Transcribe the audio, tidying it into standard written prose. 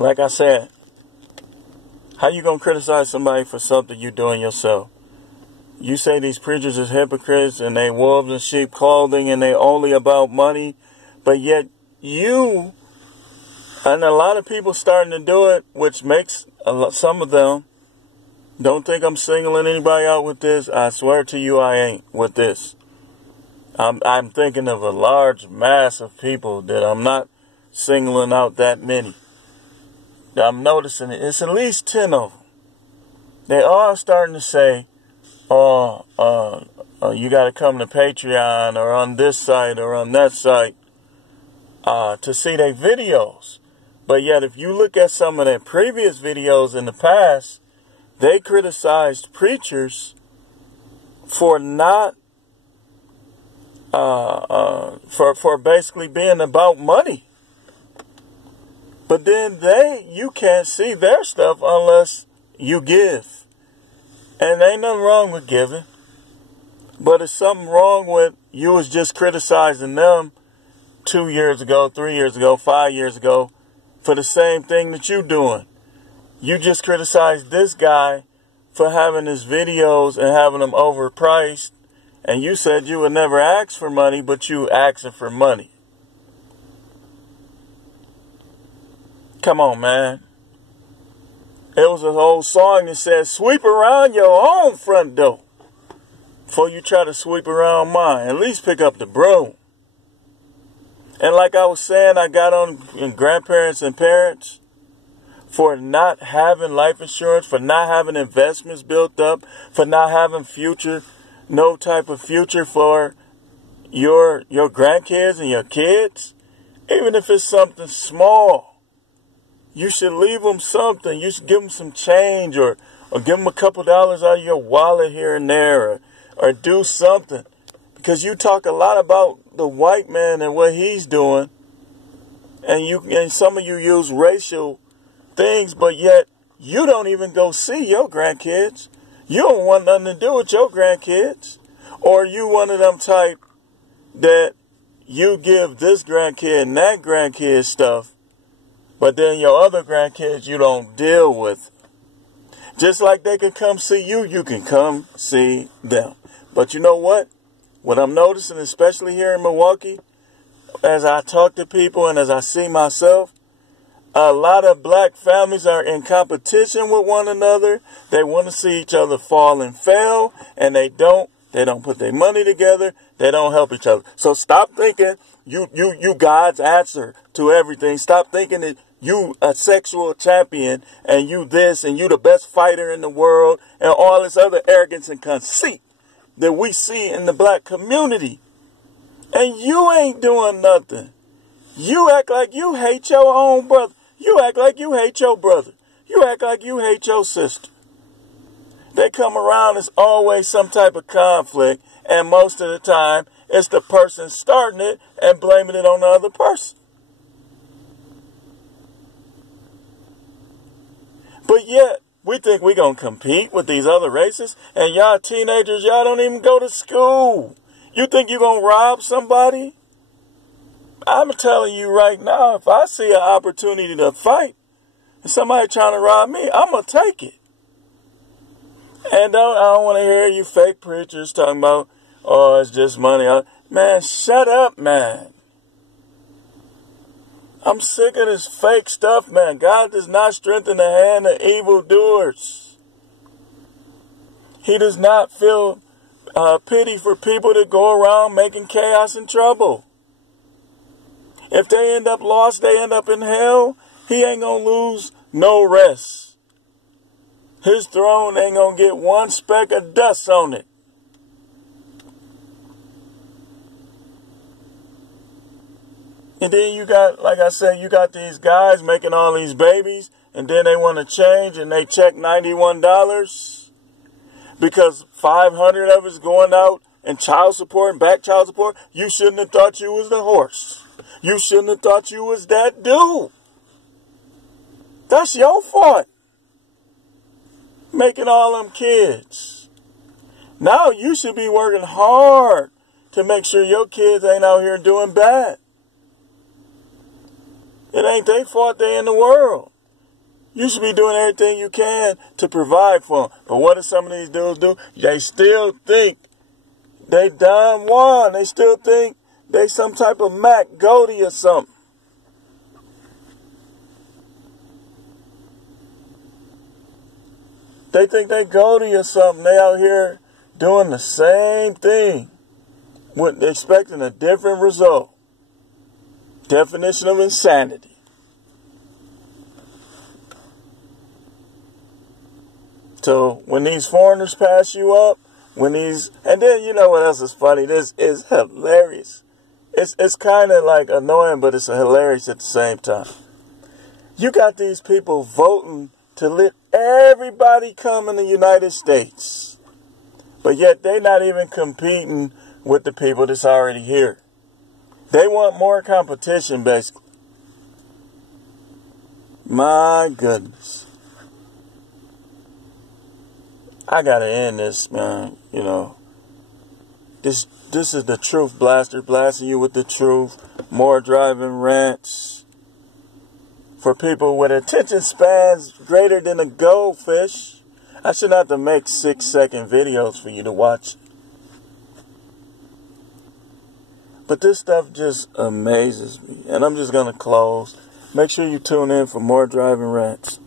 Like I said, how you going to criticize somebody for something you doing yourself? You say these preachers is hypocrites and they wolves in sheep clothing and they only about money, but yet you and a lot of people starting to do it, which makes some of them. Don't think I'm singling anybody out with this. I swear to you, I ain't with this. I'm thinking of a large mass of people that I'm not singling out that many. I'm noticing it. It's at least 10 of them. They are starting to say, you got to come to Patreon or on this site or on that site to see their videos. But yet, if you look at some of their previous videos in the past, they criticized preachers for not, for basically being about money. But then you can't see their stuff unless you give. And ain't nothing wrong with giving. But it's something wrong with you was just criticizing them 2 years ago, 3 years ago, 5 years ago for the same thing that you doing. You just criticized this guy for having his videos and having them overpriced. And you said you would never ask for money, but you asking for money. Come on, man. It was an old song that said, sweep around your own front door before you try to sweep around mine. At least pick up the broom. And like I was saying, I got on grandparents and parents for not having life insurance, for not having investments built up, for not having no type of future for your grandkids and your kids. Even if it's something small, you should leave them something. You should give them some change or give them a couple dollars out of your wallet here and there or do something. Because you talk a lot about the white man and what he's doing, and some of you use racial things, but yet you don't even go see your grandkids. You don't want nothing to do with your grandkids. Or you one of them type that you give this grandkid and that grandkid stuff, but then your other grandkids you don't deal with. Just like they can come see you, you can come see them. But you know what? What I'm noticing, especially here in Milwaukee, as I talk to people and as I see myself, a lot of black families are in competition with one another. They want to see each other fall and fail, and they don't put their money together. They don't help each other. So stop thinking you God's answer to everything. Stop thinking that you a sexual champion and you this and you the best fighter in the world and all this other arrogance and conceit that we see in the black community. And you ain't doing nothing. You act like you hate your own brother. You act like you hate your brother. You act like you hate your sister. They come around, it's always some type of conflict, and most of the time, it's the person starting it and blaming it on the other person. But yet, we think we're going to compete with these other races, and y'all teenagers, y'all don't even go to school. You think you're going to rob somebody? I'm telling you right now, if I see an opportunity to fight, and somebody trying to rob me, I'm going to take it. And I don't want to hear you fake preachers talking about, oh, it's just money. Man, shut up, man. I'm sick of this fake stuff, man. God does not strengthen the hand of evildoers. He does not feel pity for people that go around making chaos and trouble. If they end up lost, they end up in hell, he ain't going to lose no rest. His throne ain't going to get one speck of dust on it. And then you got, like I said, you got these guys making all these babies, and then they want to change, and they check $91 because 500 of it's going out in child support and back child support. You shouldn't have thought you was the horse. You shouldn't have thought you was that dude. That's your fault. Making all them kids. Now you should be working hard to make sure your kids ain't out here doing bad. It ain't their fault they in the world. You should be doing everything you can to provide for them. But what do some of these dudes do? They still think they Don Juan. They still think they some type of Mac Goldie or something. They think they Goldie or something. They out here doing the same thing with expecting a different result. Definition of insanity. So when these foreigners pass you up, and then you know what else is funny? This is hilarious. It's kind of like annoying, but it's hilarious at the same time. You got these people voting to let everybody come in the United States, but yet they're not even competing with the people that's already here. They want more competition, basically. My goodness. I gotta end this, man. You know, this is the Truth Blaster, blasting you with the truth. More driving rants for people with attention spans greater than a goldfish. I shouldn't have to make 6-second videos for you to watch. But this stuff just amazes me. And I'm just gonna close. Make sure you tune in for more driving rants.